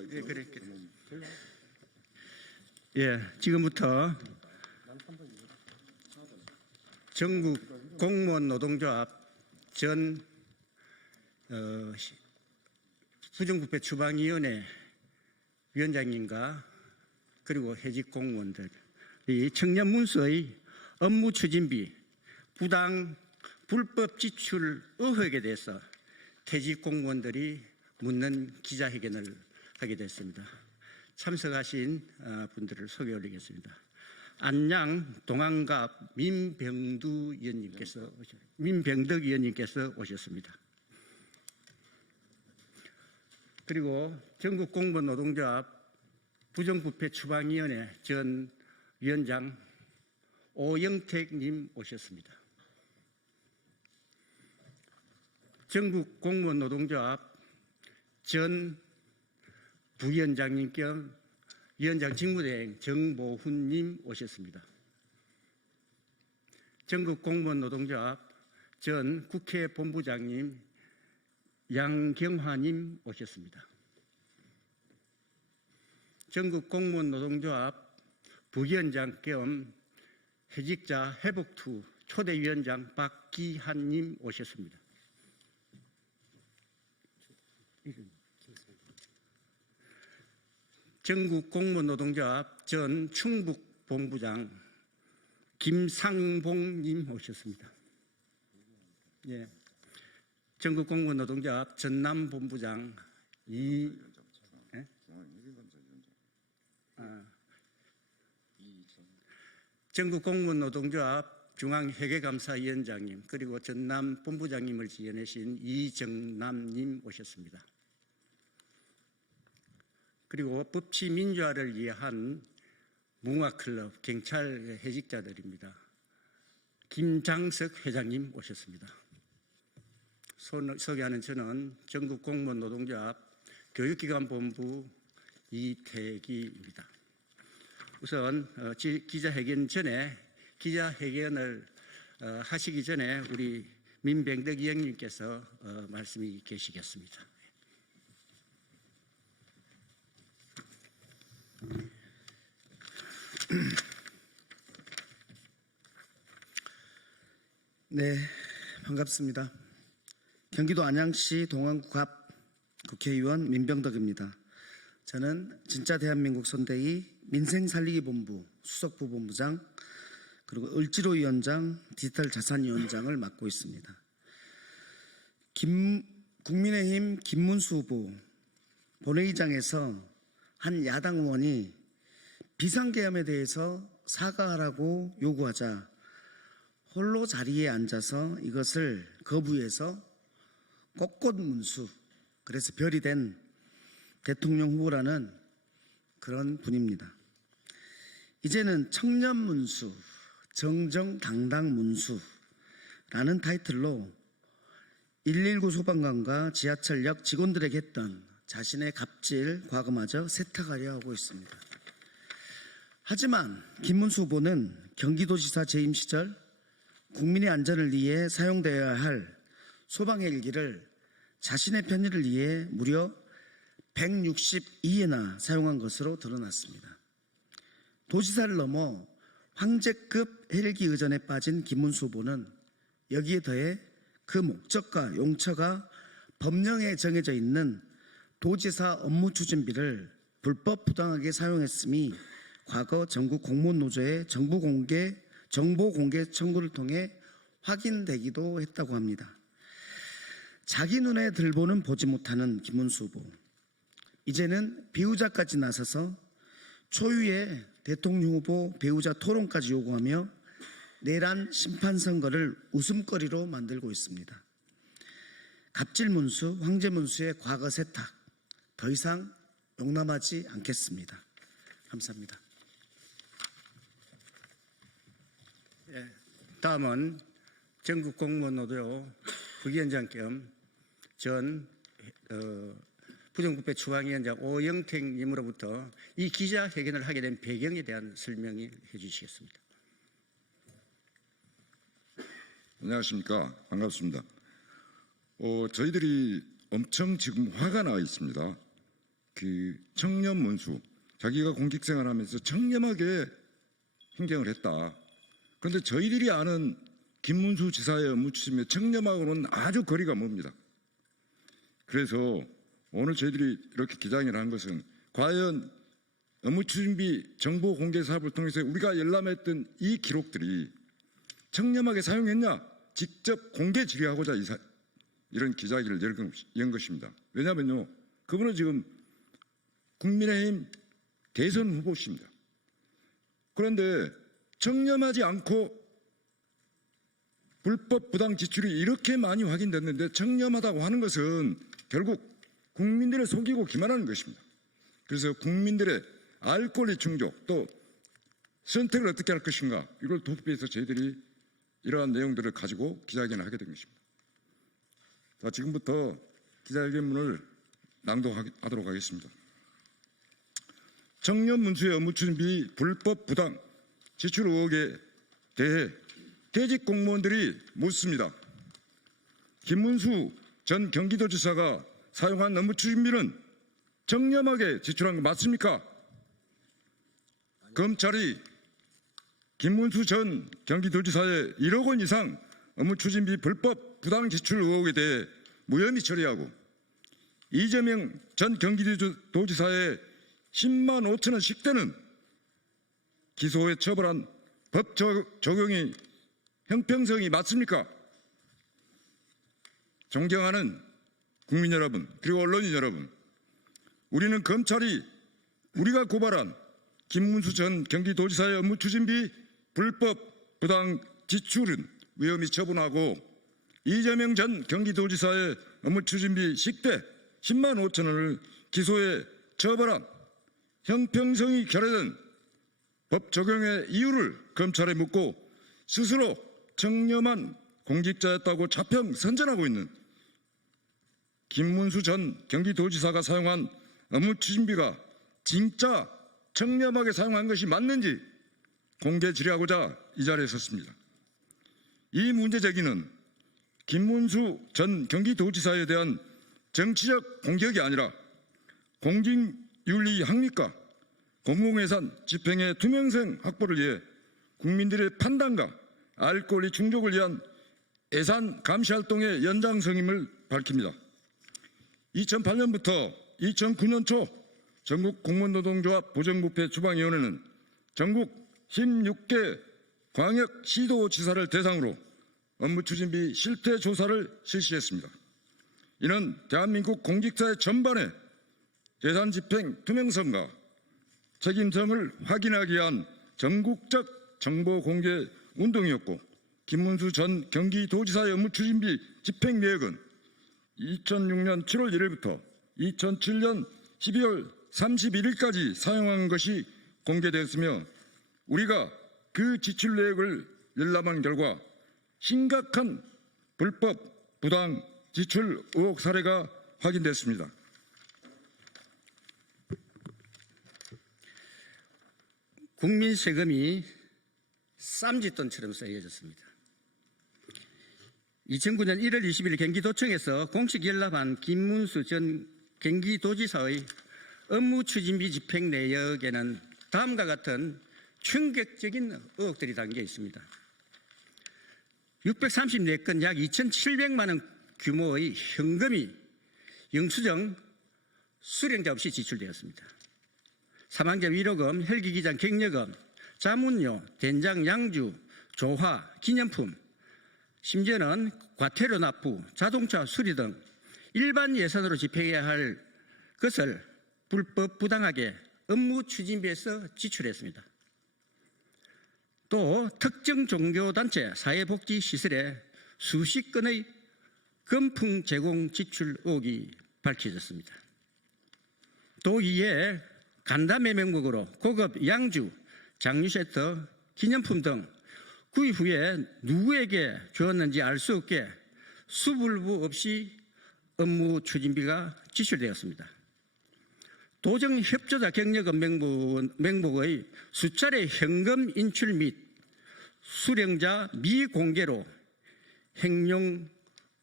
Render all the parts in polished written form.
예, 그래. 예, 지금부터 전국 공무원 노동조합 전 부정부패 추방위원회 위원장님과 그리고 해직 공무원들이 청년 문서의 업무 추진비 부당 불법 지출 의혹에 대해서 퇴직 공무원들이 묻는 기자회견을 하게 됐습니다. 참석하신 분들을 소개 올리겠습니다. 안양 동안갑 민병덕 위원님께서 오셨습니다. 그리고 전국 공무원 노동조합 부정부패 추방위원회 전 위원장 오영택님 오셨습니다. 전국 공무원 노동조합 전 부위원장님 겸 위원장 직무대행 정보훈님 오셨습니다. 전국 공무원 노동조합 전 국회 본부장님 양경화님 오셨습니다. 전국 공무원 노동조합 부위원장 겸 해직자 회복투 초대위원장 박기한님 오셨습니다. 전국 공무원 노동조합 전 충북 본부장 김상봉님 오셨습니다. 예. 전국 공무원 노동조합 전남 본부장 전국 공무원 노동조합 중앙회계감사위원장님 그리고 전남 본부장님을 지내신 이정남님 오셨습니다. 그리고 법치 민주화를 위한 문화클럽 경찰 해직자들입니다. 김장석 회장님 오셨습니다. 소개하는 저는 전국 공무원 노동조합 교육기관 본부 이태기입니다. 우선 기자회견을 하시기 전에 우리 민병덕 위원님께서 말씀이 계시겠습니다. 네, 반갑습니다. 경기도 안양시 동안갑 국회의원 민병덕입니다. 저는 진짜 대한민국 선대위 민생살리기본부 수석부본부장 그리고 을지로위원장 디지털자산위원장을 맡고 있습니다. 국민의힘 김문수 후보 본회의장에서 한 야당 의원이 비상계엄에 대해서 사과하라고 요구하자 홀로 자리에 앉아서 이것을 거부해서 곳곳문수, 그래서 별이 된 대통령 후보라는 그런 분입니다. 이제는 청년문수, 정정당당문수라는 타이틀로 119 소방관과 지하철역 직원들에게 했던 자신의 갑질 과거마저 세탁하려 하고 있습니다. 하지만 김문수 후보는 경기도지사 재임 시절 국민의 안전을 위해 사용되어야 할 소방 헬기를 자신의 편의를 위해 무려 162회나 사용한 것으로 드러났습니다. 도지사를 넘어 황제급 헬기 의전에 빠진 김문수 후보는 여기에 더해 그 목적과 용처가 법령에 정해져 있는 도지사 업무 추진비를 불법 부당하게 사용했음이 과거 전국 공무원 노조의 정보 공개 청구를 통해 확인되기도 했다고 합니다. 자기 눈에 들보는 보지 못하는 김문수 후보, 이제는 배우자까지 나서서 초유의 대통령 후보 배우자 토론까지 요구하며 내란 심판선거를 웃음거리로 만들고 있습니다. 갑질문수, 황제문수의 과거 세탁, 더 이상 용납하지 않겠습니다. 감사합니다. 예, 다음은 전국 공무원 노조 부위원장 겸 전 부정부패 추방위원장 오영택님으로부터 이 기자회견을 하게 된 배경에 대한 설명을 해주시겠습니다. 안녕하십니까. 반갑습니다. 저희들이 엄청 지금 화가 나 있습니다. 그 청렴문수, 자기가 공직생활하면서 청렴하게 행정을 했다. 그런데 저희들이 아는 김문수 지사의 업무 추진의 청렴하고는 아주 거리가 멉니다. 그래서 오늘 저희들이 이렇게 기자회견을 한 것은 과연 업무추진비 정보 공개 사업을 통해서 우리가 열람했던 이 기록들이 청렴하게 사용했냐, 직접 공개 질의하고자 이런 기자회견을 연 것입니다. 왜냐하면요, 그분은 지금 국민의힘 대선 후보십니다. 그런데 청렴하지 않고 불법 부당 지출이 이렇게 많이 확인됐는데 청렴하다고 하는 것은 결국 국민들을 속이고 기만하는 것입니다. 그래서 국민들의 알 권리 충족, 또 선택을 어떻게 할 것인가, 이걸 도입해서 저희들이 이러한 내용들을 가지고 기자회견을 하게 된 것입니다. 자, 지금부터 기자회견문을 낭독하도록 하겠습니다. 청렴문수의 업무추진비 불법 부당 지출 의혹에 대해 퇴직 공무원들이 묻습니다. 김문수 전 경기도지사가 사용한 업무추진비는 청렴하게 지출한 거 맞습니까? 검찰이 김문수 전 경기도지사의 1억 원 이상 업무추진비 불법 부당 지출 의혹에 대해 무혐의 처리하고 이재명 전 경기도지사의 10만 5천 원 식대는 기소에 처벌한 법 적용이 형평성이 맞습니까? 존경하는 국민 여러분, 그리고 언론인 여러분, 우리는 검찰이 우리가 고발한 김문수 전 경기도지사의 업무추진비 불법 부당 지출은 무혐의 처분하고 이재명 전 경기도지사의 업무추진비 식대 10만 5천 원을 기소에 처벌한 형평성이 결여된 법 적용의 이유를 검찰에 묻고 스스로 청렴한 공직자였다고 자평 선전하고 있는 김문수 전 경기도지사가 사용한 업무추진비가 진짜 청렴하게 사용한 것이 맞는지 공개 질의하고자 이 자리에 섰습니다. 이 문제 제기는 김문수 전 경기도지사에 대한 정치적 공격이 아니라 공직윤리 확립과 공공예산 집행의 투명성 확보를 위해 국민들의 판단과 알 권리 충족을 위한 예산 감시 활동의 연장성임을 밝힙니다. 2008년부터 2009년 초 전국 공무원노동조합 보정부패 추방위원회는 전국 16개 광역시도지사를 대상으로 업무추진비 실태 조사를 실시했습니다. 이는 대한민국 공직자의 전반의 예산 집행 투명성과 책임성을 확인하기 위한 전국적 정보 공개 운동이었고, 김문수 전 경기도지사의 업무추진비 집행 내역은 2006년 7월 1일부터 2007년 12월 31일까지 사용한 것이 공개되었으며, 우리가 그 지출 내역을 열람한 결과 심각한 불법 부당 지출 의혹 사례가 확인됐습니다. 국민 세금이 쌈짓돈처럼 쓰여졌습니다. 2009년 1월 20일 경기도청에서 공식 열람한 김문수 전 경기도지사의 업무추진비 집행 내역에는 다음과 같은 충격적인 의혹들이 담겨 있습니다. 634건 약 2,700만 원 규모의 현금이 영수증 수령자 없이 지출되었습니다. 사망자 위로금, 헬기기장 격려금, 자문료, 된장, 양주, 조화, 기념품, 심지어는 과태료 납부, 자동차 수리 등 일반 예산으로 집행해야 할 것을 불법 부당하게 업무 추진비에서 지출했습니다. 또 특정 종교단체 사회복지시설에 수십 건의 금품 제공 지출 의혹이 밝혀졌습니다. 또 이에 간담회 명목으로 고급 양주, 장류 세트, 기념품 등 구입 후에 누구에게 주었는지 알 수 없게 수불부 없이 업무 추진비가 지출되었습니다. 도정 협조자 격려금 명목의 수차례 현금 인출 및 수령자 미공개로 횡령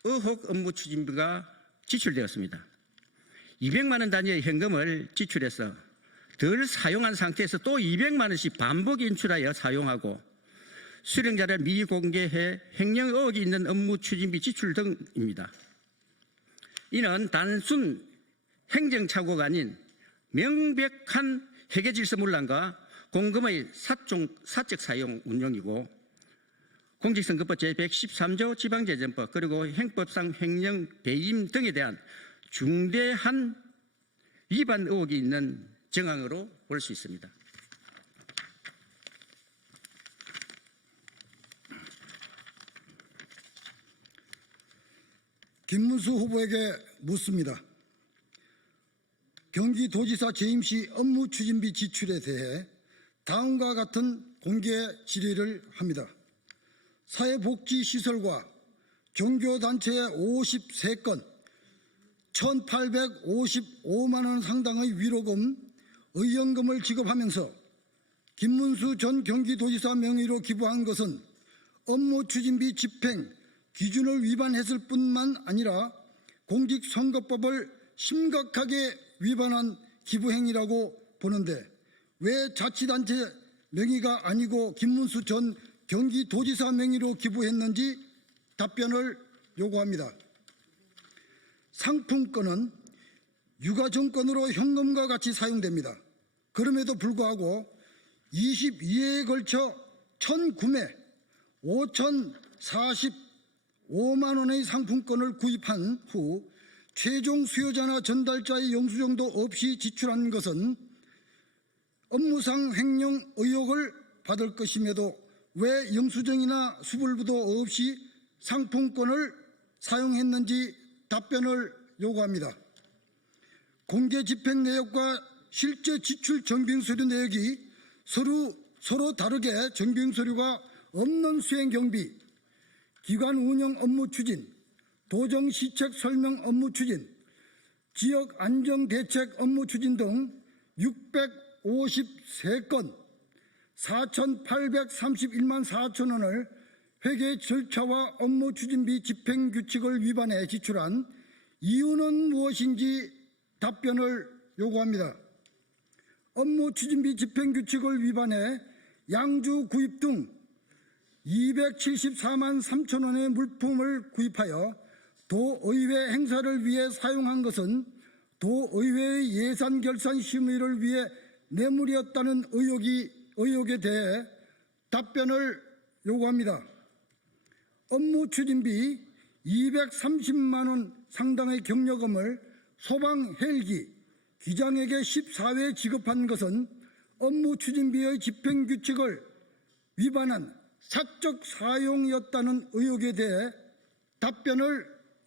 의혹 업무 추진비가 지출되었습니다. 200만 원 단위의 현금을 지출해서 덜 사용한 상태에서 또 200만 원씩 반복 인출하여 사용하고 수령자를 미공개해 횡령 의혹이 있는 업무 추진비 지출 등입니다. 이는 단순 행정착오가 아닌 명백한 회계질서문란과 공금의 사적 사용 운용이고 공직선거법 제113조 지방재정법 그리고 행법상 횡령 배임 등에 대한 중대한 위반 의혹이 있는 정황으로 볼 수 있습니다. 김문수 후보에게 묻습니다. 경기도지사 재임 시 업무 추진비 지출에 대해 다음과 같은 공개 질의를 합니다. 사회복지시설과 종교단체의 53건 1,855만 원 상당의 위로금, 의연금을 지급하면서 김문수 전 경기도지사 명의로 기부한 것은 업무 추진비 집행 기준을 위반했을 뿐만 아니라 공직선거법을 심각하게 위반한 기부행위라고 보는데 왜 자치단체 명의가 아니고 김문수 전 경기도지사 명의로 기부했는지 답변을 요구합니다. 상품권은 유가증권으로 현금과 같이 사용됩니다. 그럼에도 불구하고 22회에 걸쳐 1000구매 5,045만 원의 상품권을 구입한 후 최종 수요자나 전달자의 영수증도 없이 지출한 것은 업무상 횡령 의혹을 받을 것임에도 왜 영수증이나 수불부도 없이 상품권을 사용했는지 답변을 요구합니다. 공개 집행 내역과 실제 지출 정빙서류 내역이 서로 다르게 정빙서류가 없는 수행경비, 기관 운영 업무 추진, 도정시책 설명 업무 추진, 지역 안정대책 업무 추진 등 653건 4,831만 4천 원을 회계 절차와 업무 추진비 집행 규칙을 위반해 지출한 이유는 무엇인지 답변을 요구합니다. 업무 추진비 집행 규칙을 위반해 양주 구입 등 274만 3천 원의 물품을 구입하여 도의회 행사를 위해 사용한 것은 도의회의 예산 결산 심의를 위해 뇌물이었다는 의혹에 대해 답변을 요구합니다. 업무 추진비 230만 원 상당의 경력금을 소방 헬기 기장에게 14회 지급한 것은 업무 추진비의 집행 규칙을 위반한 사적 사용이었다는 의혹에 대해 답변을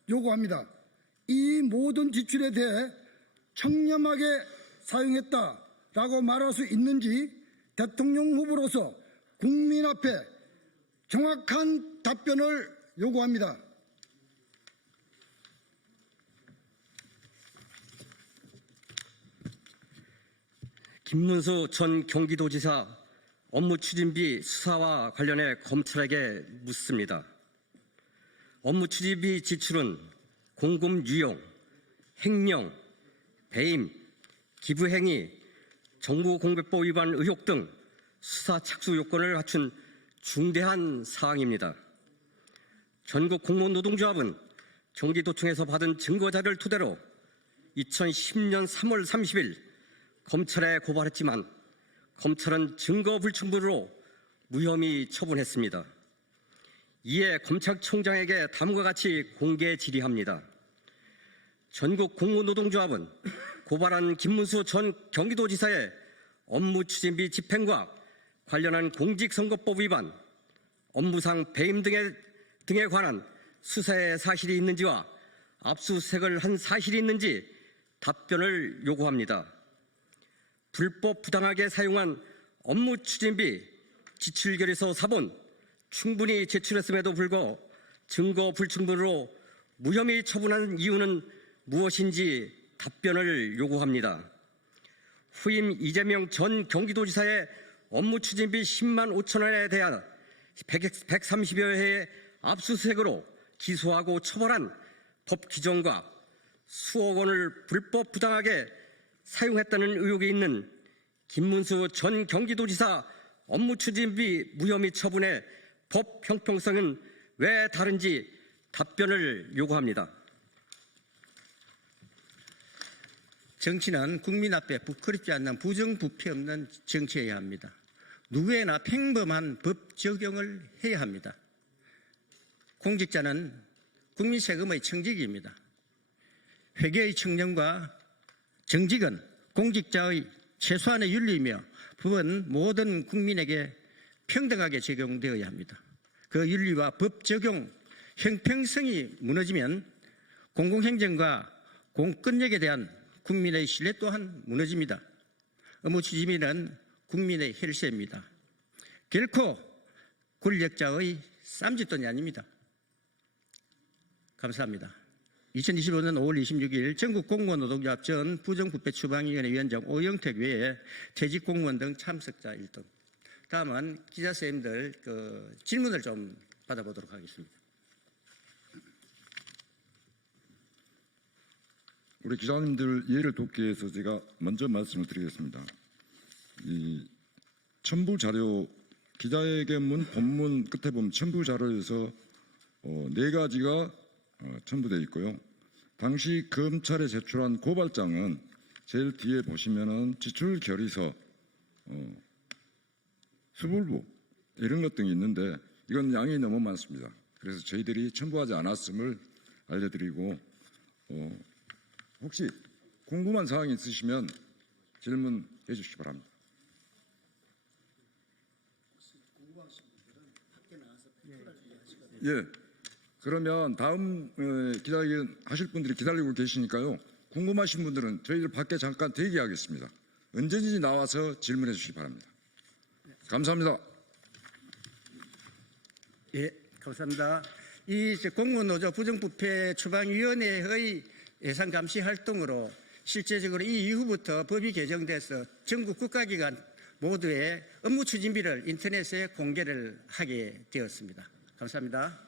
요구합니다. 이 모든 지출에 대해 청렴하게 사용했다라고 말할 수 있는지 대통령 후보로서 국민 앞에 정확한 답변을 요구합니다. 김문수 전 경기도지사 업무 추진비 수사와 관련해 검찰에게 묻습니다. 업무 추진비 지출은 공금 유용, 횡령, 배임, 기부행위, 정보공개법 위반 의혹 등 수사 착수 요건을 갖춘 중대한 사항입니다. 전국 공무노동조합은 경기도청에서 받은 증거자료를 토대로 2010년 3월 30일 검찰에 고발했지만 검찰은 증거 불충분으로 무혐의 처분했습니다. 이에 검찰총장에게 다음과 같이 공개 질의합니다. 전국 공무노동조합은 고발한 김문수 전 경기도지사의 업무 추진비 집행과 관련한 공직선거법 위반, 업무상 배임 등에 관한 수사의 사실이 있는지와 압수수색을 한 사실이 있는지 답변을 요구합니다. 불법 부당하게 사용한 업무 추진비 지출결의서 사본 충분히 제출했음에도 불구하고 증거 불충분으로 무혐의 처분한 이유는 무엇인지 답변을 요구합니다. 후임 이재명 전 경기도지사의 업무 추진비 10만 5천 원에 대한 130여 회의 압수수색으로 기소하고 처벌한 법 규정과 수억 원을 불법 부당하게 사용했다는 의혹이 있는 김문수 전 경기도지사 업무추진비 무혐의 처분의 법 형평성은 왜 다른지 답변을 요구합니다. 정치는 국민 앞에 부끄럽지 않는 부정부패 없는 정치해야 합니다. 누구에나 평범한 법 적용을 해야 합니다. 공직자는 국민 세금의 청직입니다. 회계의 청렴과 정직은 공직자의 최소한의 윤리이며 법은 모든 국민에게 평등하게 적용되어야 합니다. 그 윤리와 법 적용 형평성이 무너지면 공공행정과 공권력에 대한 국민의 신뢰 또한 무너집니다. 업무추진비는 국민의 혈세입니다. 결코 권력자의 쌈짓돈이 아닙니다. 감사합니다. 2025년 5월 26일 전국공무원노동조합 전 부정부패추방위원회 위원장 오영택 외에 퇴직공무원 등 참석자 1등. 다음은 기자선생님들 질문을 좀 받아보도록 하겠습니다. 우리 기자님들 이해를 돕기 위해서 제가 먼저 말씀을 드리겠습니다. 이 첨부 자료 기자회견문 본문 끝에 보면 첨부 자료에서 4가지가 첨부되어 있고요. 당시 검찰에 제출한 고발장은 제일 뒤에 보시면은 지출 결의서, 수불부 이런 것 등이 있는데 이건 양이 너무 많습니다. 그래서 저희들이 첨부하지 않았음을 알려드리고 혹시 궁금한 사항이 있으시면 질문해 주시기 바랍니다. 예. 그러면 다음 기자회견 하실 분들이 기다리고 계시니까요. 궁금하신 분들은 저희들 밖에 잠깐 대기하겠습니다. 언제든지 나와서 질문해 주시기 바랍니다. 감사합니다. 예, 감사합니다. 이 공무원노조 부정부패 추방위원회의 예산 감시 활동으로 실제적으로 이 이후부터 법이 개정돼서 전국 국가기관 모두의 업무 추진비를 인터넷에 공개를 하게 되었습니다. 감사합니다.